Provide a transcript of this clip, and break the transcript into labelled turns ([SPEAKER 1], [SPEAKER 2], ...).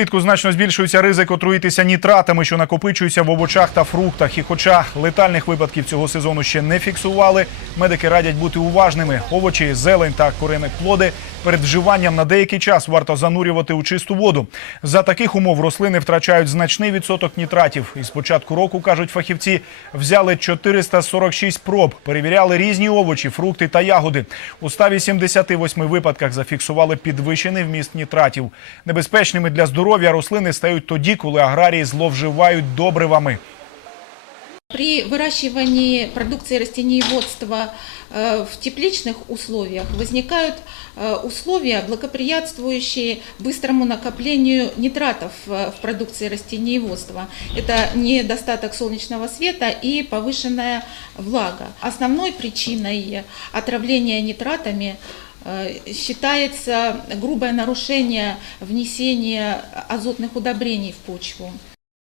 [SPEAKER 1] Влітку значно збільшується ризик отруїтися нітратами, що накопичуються в овочах та фруктах. І хоча летальних випадків цього сезону ще не фіксували, медики радять бути уважними. Овочі, зелень та курине плоди перед вживанням на деякий час варто занурювати у чисту воду. За таких умов рослини втрачають значний відсоток нітратів. І з початку року, кажуть фахівці, взяли 446 проб, перевіряли різні овочі, фрукти та ягоди. У 188 випадках зафіксували підвищений вміст нітратів. Небезпечними для здоров'я рослини стають тоді, коли аграрії зловживають добривами.
[SPEAKER 2] При выращивании продукции растениеводства э, в тепличных условиях возникают э, условия, благоприятствующие быстрому накоплению нитратов э, в продукции растениеводства. Это недостаток солнечного света и повышенная влага. Основной причиной отравления нитратами считается грубое нарушение внесения азотных удобрений в почву.